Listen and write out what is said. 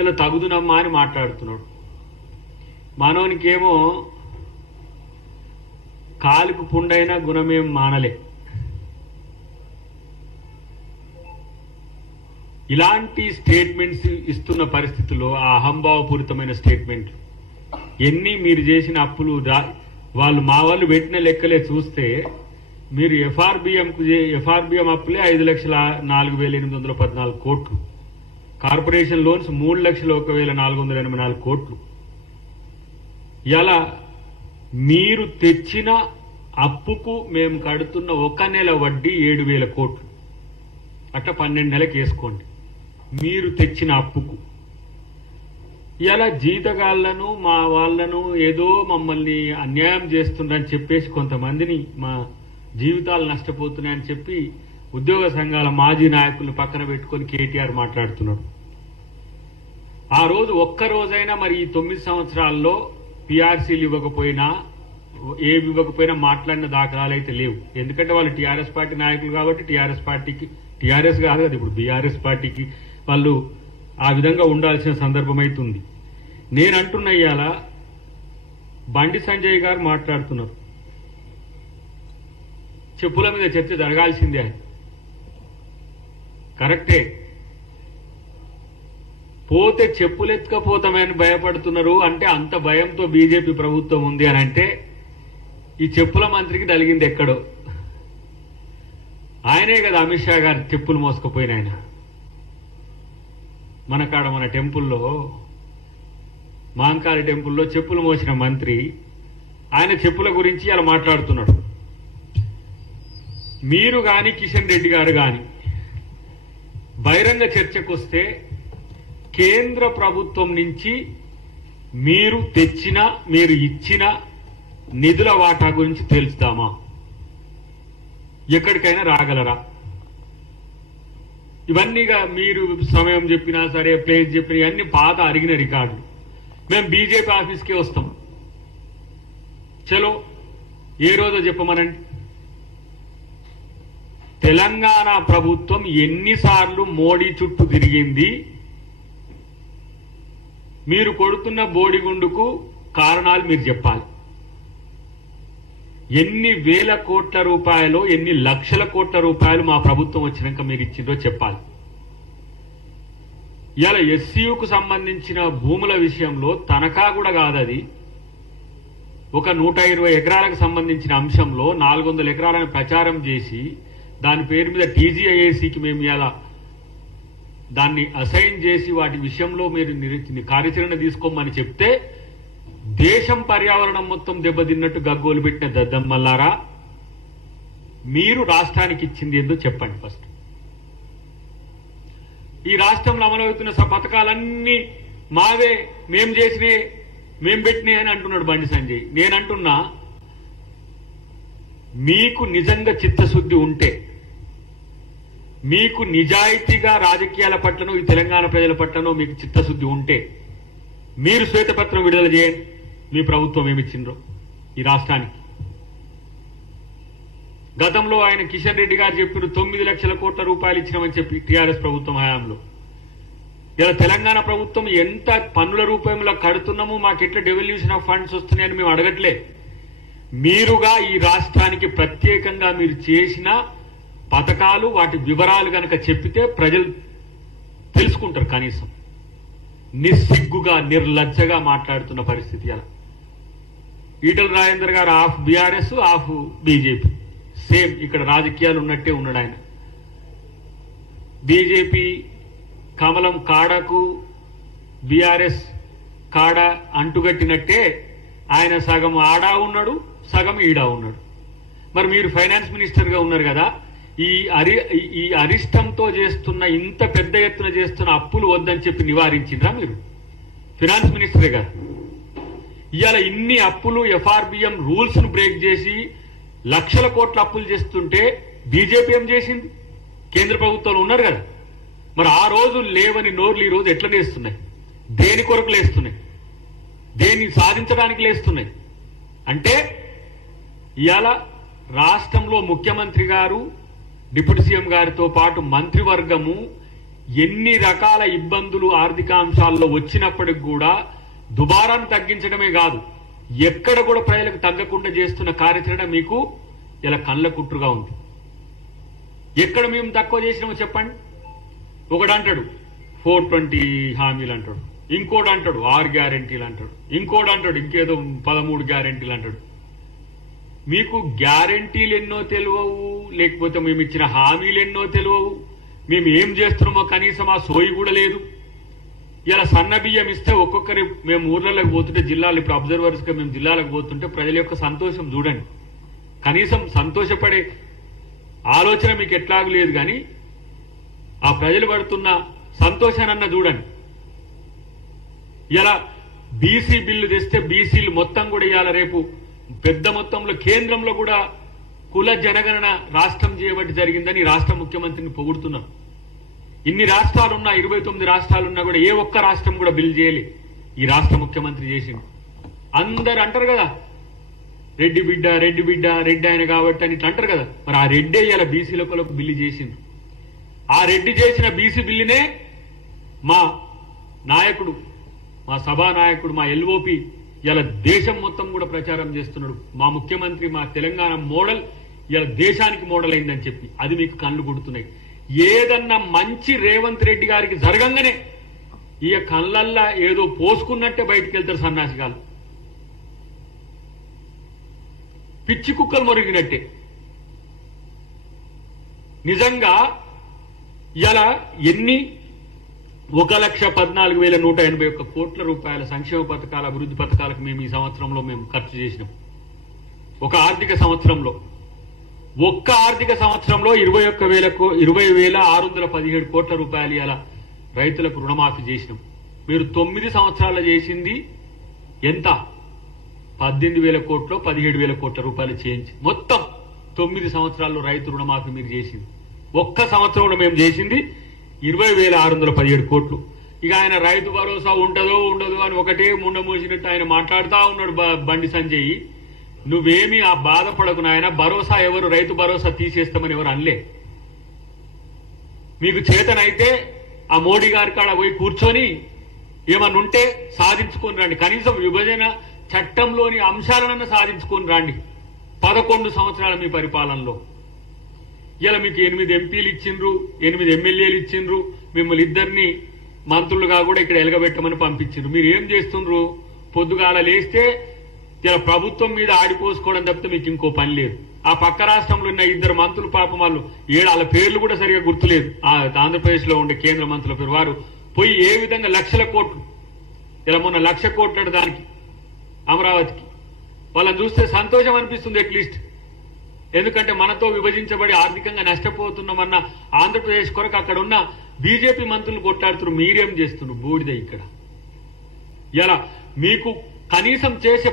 ఇలా తగుదునమ్మా అని మాట్లాడుతున్నాడు. మనోనికేమో కాలుకు పుండైన గుణమేం మానలే. ఇలాంటి స్టేట్మెంట్స్ ఇస్తున్న పరిస్థితుల్లో ఆ అహంభావపూరితమైన స్టేట్మెంట్లు ఎన్ని మీరు చేసిన అప్పులు వాళ్ళు మా వాళ్ళు పెట్టిన లెక్కలే చూస్తే మీరు ఎఫ్ఆర్బిఎం అప్పులే 5,04,814 కోట్లు, కార్పొరేషన్ లోన్స్ 3,01,484 కోట్లు. ఇలా మీరు తెచ్చిన అప్పుకు మేము కడుతున్న ఒక నెల వడ్డీ 7,000 కోట్లు. అట్లా 12 నెలలకు వేసుకోండి మీరు తెచ్చిన అప్పుకు. ఇలా జీతగాళ్లను మా వాళ్లను ఏదో మమ్మల్ని అన్యాయం చేస్తుండని చెప్పేసి కొంతమందిని మా జీవితాలు నష్టపోతున్నాయని చెప్పి ఉద్యోగ సంఘాల మాజీ నాయకులను పక్కన పెట్టుకొని కేటీఆర్ మాట్లాడుతున్నాడు. ఆ రోజు ఒక్కరోజైనా మరి ఈ 9 సంవత్సరాల్లో పిఆర్సీలు ఇవ్వకపోయినా ఏవి ఇవ్వకపోయినా మాట్లాడిన దాఖలాలు అయితే లేవు. ఎందుకంటే వాళ్ళు టీఆర్ఎస్ పార్టీ నాయకులు కాబట్టి టీఆర్ఎస్ పార్టీకి, టీఆర్ఎస్ కాదు కదా ఇప్పుడు బీఆర్ఎస్ పార్టీకి వాళ్ళు ఆ విధంగా ఉండాల్సిన సందర్భం అవుతుంది. నేనంటున్న ఇవాళ బండి సంజయ్ గారు మాట్లాడుతున్నారు, చెప్పుల మీద చర్చ జరగాల్సిందే. కరెక్టే, పోతే చెప్పులెత్తుకపోతామని భయపడుతున్నారు. అంటే అంత భయంతో బీజేపీ ప్రభుత్వం ఉంది అని అంటే ఈ చెప్పుల మంత్రికి తలిగింది ఎక్కడో. ఆయనే కదా అమిత్ షా గారు చెప్పులు మోసుకుపోయిన ఆయన. మన కాడ మన టెంపుల్లో మహంకాళి టెంపుల్లో చెప్పులు మోసిన మంత్రి ఆయన చెప్పుల గురించి అలా మాట్లాడుతున్నాడు. మీరు కానీ కిషన్ రెడ్డి గారు కానీ బహిరంగ చర్చకు వస్తే కేంద్ర ప్రభుత్వం నుంచి మీరు తెచ్చిన మీరు ఇచ్చిన నిధుల వాటా గురించి తెలుస్తామా? ఎక్కడికైనా రాగలరా? ఇవన్నీగా మీరు సమయం చెప్పినా సరే, ప్లేస్ చెప్పినా ఇవన్నీ పాత అరిగిన రికార్డులు. మేము బీజేపీ ఆఫీస్కే వస్తాం, చలో ఏ రోజో చెప్పమనండి. తెలంగాణ ప్రభుత్వం ఎన్నిసార్లు మోడీ చుట్టూ తిరిగింది, మీరు కొడుతున్న బోడిగుండుకు కారణాలు మీరు చెప్పాలి. ఎన్ని వేల కోట్ల రూపాయలు, ఎన్ని లక్షల కోట్ల రూపాయలు మా ప్రభుత్వం వచ్చినాక మీరు ఇచ్చిందో చెప్పాలి. ఇలా ఎస్సీయూకు సంబంధించిన భూముల విషయంలో తనఖా కూడా కాదు, అది ఒక 120 ఎకరాలకు సంబంధించిన అంశంలో 400 ఎకరాలను ప్రచారం చేసి దాని పేరు మీద టీజీఐఏసీకి మేము ఇలా దాన్ని అసైన్ చేసి వాటి విషయంలో మీరు కార్యాచరణ తీసుకోమని చెప్తే దేశం పర్యావరణం మొత్తం దెబ్బతిన్నట్టు గగ్గోలు పెట్టిన దద్దమ్మల్లారా, మీరు రాష్ట్రానికి ఇచ్చింది ఏందో చెప్పండి ఫస్ట్. ఈ రాష్ట్రంలో అమలవుతున్న పథకాలన్నీ మావే, మేం చేసినే, మేం పెట్టినాయి అని అంటున్నాడు బండి సంజయ్. నేనంటున్నా, మీకు నిజంగా చిత్తశుద్ధి ఉంటే, మీకు నిజాయితీగా రాజకీయాల పట్లను ఈ తెలంగాణ ప్రజల పట్లను మీకు చిత్తశుద్ధి ఉంటే మీరు శ్వేతపత్రం విడుదల చేయండి. మీ ప్రభుత్వం ఏమిచ్చిండ్రో ఈ రాష్ట్రానికి. గతంలో ఆయన కిషన్ రెడ్డి గారు చెప్పిన 9 లక్షల కోట్ల రూపాయలు ఇచ్చినామని చెప్పి టీఆర్ఎస్ ప్రభుత్వం హయాంలో. ఇలా తెలంగాణ ప్రభుత్వం ఎంత పన్నుల రూపంలో కడుతున్నామో, మాకెట్లా డెవల్యూషన్ ఆఫ్ ఫండ్స్ వస్తున్నాయని మేము అడగట్లే. మీరుగా ఈ రాష్ట్రానికి ప్రత్యేకంగా మీరు చేసిన పథకాలు, వాటి వివరాలు కనుక చెప్పితే ప్రజలు తెలుసుకుంటారు. కనీసం నిస్సిగ్గుగా నిర్లజ్జగా మాట్లాడుతున్న పరిస్థితి. అలా ఈటల రాజేందర్ గారు of BRS, of BJP, same ఇక్కడ రాజకీయాలు ఉన్నట్టే ఉన్నాడు ఆయన. బీజేపీ కమలం కాడకు బీఆర్ఎస్ కాడ అంటుగట్టినట్టే ఆయన సగం ఆడా ఉన్నాడు, సగం ఈడా ఉన్నాడు. మరి మీరు ఫైనాన్స్ మినిస్టర్గా ఉన్నారు కదా, ఈ అరిష్టంతో చేస్తున్న, ఇంత పెద్ద ఎత్తున చేస్తున్న అప్పులు వద్దని చెప్పి నివారించిండ్రా మీరు? ఫైనాన్స్ మినిస్టరే కదా. ఇవాళ ఇన్ని అప్పులు, ఎఫ్ఆర్బిఎం రూల్స్ ను బ్రేక్ చేసి లక్షల కోట్ల అప్పులు చేస్తుంటే బీజేపీ ఏం చేసింది? కేంద్ర ప్రభుత్వంలో ఉన్నారు కదా. మరి ఆ రోజు లేవని నోర్లు ఈ రోజు ఎట్లా లేస్తున్నాయి? దేని కొరకు లేస్తున్నాయి? దేన్ని సాధించడానికి లేస్తున్నాయి? అంటే ఇవాళ రాష్ట్రంలో ముఖ్యమంత్రి గారు, డిప్యూటీ సీఎం గారితో పాటు మంత్రివర్గము ఎన్ని రకాల ఇబ్బందులు ఆర్థిక అంశాల్లో వచ్చినప్పటికి కూడా దుబారాన్ని తగ్గించడమే కాదు, ఎక్కడ కూడా ప్రజలకు తగ్గకుండా చేస్తున్న కార్యాచరణ మీకు ఇలా కళ్ళ కుట్రుగా ఉంది. ఎక్కడ మేము తక్కువ చేసినామో చెప్పండి. ఒకడు అంటాడు 420 హామీలు అంటాడు, ఇంకోటి అంటాడు 6 గ్యారెంటీలు అంటాడు, ఇంకోటి అంటాడు ఇంకేదో 13 గ్యారెంటీలు అంటాడు. మీకు గ్యారెంటీలు ఎన్నో తెలియవు, లేకపోతే మేము ఇచ్చిన హామీలు ఎన్నో తెలియవు, మేము ఏం చేస్తున్నామో కనీసం ఆ సోయి కూడా లేదు. ఇలా సన్న బియ్యం ఇస్తే ఒక్కొక్కరి మేము ఊర్లలోకి పోతుంటే, జిల్లాలు ఇప్పుడు అబ్జర్వర్స్ గా మేము జిల్లాలకు పోతుంటే ప్రజల యొక్క సంతోషం చూడండి. కనీసం సంతోషపడే ఆలోచన మీకు ఎట్లాగూ లేదు, కానీ ఆ ప్రజలు పడుతున్న సంతోషానన్న చూడండి. ఇలా బీసీ బిల్లు తెస్తే బీసీలు మొత్తం కూడా ఇవాళ రేపు పెద్ద మొత్తంలో కేంద్రంలో కూడా కుల జనగణన రాష్ట్రం చేయబట్టి జరిగిందని రాష్ట్ర ముఖ్యమంత్రిని పొగుడుతున్నాం. ఇన్ని రాష్ట్రాలున్నా 29 రాష్ట్రాలున్నా కూడా ఏ ఒక్క రాష్ట్రం కూడా బిల్ చేయలే, ఈ రాష్ట్ర ముఖ్యమంత్రి చేసింది. అందరు అంటారు కదా రెడ్డి బిడ్డ రెడ్డి బిడ్డ రెడ్డి ఆయన కాబట్టి అని ఇట్లా అంటారు కదా. మరి ఆ రెడ్డే ఇలా బీసీల కొరకు బిల్లు చేసింది. ఆ రెడ్డి చేసిన బీసీ బిల్లునే మా నాయకుడు, మా సభా నాయకుడు, మా ఎల్ఓపి ఇలా దేశం మొత్తం కూడా ప్రచారం చేస్తున్నాడు. మా ముఖ్యమంత్రి మా తెలంగాణ మోడల్ ఇలా దేశానికి మోడల్ అయిందని చెప్పి అది మీకు కళ్ళు కొడుతున్నాయి. ఏదన్నా మంచి రేవంత్ రెడ్డి గారికి జరగంగానే ఈ కళ్ళల్లా ఏదో పోసుకున్నట్టే బయటికి వెళ్తారు సన్నాసిగాలు, పిచ్చి కుక్కలు మొరిగినట్టే. నిజంగా ఇలా ఎన్ని 1,14,181 కోట్ల రూపాయల సంక్షేమ పథకాల అభివృద్ధి పథకాలకు మేము ఈ సంవత్సరంలో మేము ఖర్చు చేసినాం. ఒక ఆర్థిక సంవత్సరంలో 20,617 కోట్ల రూపాయలు ఇలా రైతులకు రుణమాఫీ చేసినాం. మీరు 9 సంవత్సరాల్లో చేసింది ఎంత? 18,000 కోట్లు 17,000 కోట్ల రూపాయలు చేయించి మొత్తం 9 సంవత్సరాల్లో రైతు రుణమాఫీ మీరు చేసింది. ఒక్క సంవత్సరంలో మేము చేసింది 20,617 కోట్లు. ఇక ఆయన రైతు భరోసా ఉండదో ఉండదో అని ఒకటే ముండమూసినట్టు ఆయన మాట్లాడుతూ ఉన్నాడు బండి సంజయ్. నువ్వేమీ ఆ బాధపడకు నాయన, భరోసా ఎవరు రైతు భరోసా తీసేస్తామని ఎవరు అనలే. మీకు చేతనైతే ఆ మోడీ గారి కాడ పోయి కూర్చొని ఏమన్నుంటే సాధించుకొని రండి. కనీసం విభజన చట్టంలోని అంశాలనన్నా సాధించుకొని రండి. 11 సంవత్సరాల మీ పరిపాలనలో ఇలా మీకు 8 ఎంపీలు ఇచ్చిండ్రు, 8 ఎమ్మెల్యేలు ఇచ్చిండ్రు, మిమ్మల్ని ఇద్దరిని మంత్రులుగా కూడా ఇక్కడ ఎలగబెట్టమని పంపించిండ్రు. మీరు ఏం చేస్తుండ్రు? పొద్దుగాల లేస్తే ఇలా ప్రభుత్వం మీద ఆడిపోసుకోవడం తప్పితే మీకు ఇంకో పని లేదు. ఆ పక్క రాష్ట్రంలో ఉన్న 2 మంత్రులు పాపం వాళ్ళు వాళ్ళ పేర్లు కూడా సరిగా గుర్తులేదు. ఆంధ్రప్రదేశ్ లో ఉండే కేంద్ర మంత్రుల పేరు వారు పోయి ఏ విధంగా లక్షల కోట్లు, ఇలా మొన్న 1,00,000 కోట్లు దానికి అమరావతికి, వాళ్ళని చూస్తే సంతోషం అనిపిస్తుంది అట్లీస్ట్. ఎందుకంటే మనతో విభజించబడి ఆర్థికంగా నష్టపోతున్నామన్న ఆంధ్రప్రదేశ్ కొరకు అక్కడ ఉన్న బీజేపీ మంత్రులు కొట్లాడుతున్నారు. మీరేం చేస్తున్నారు? బూడిద ఇక్కడ. ఇలా మీకు కనీసం చేసే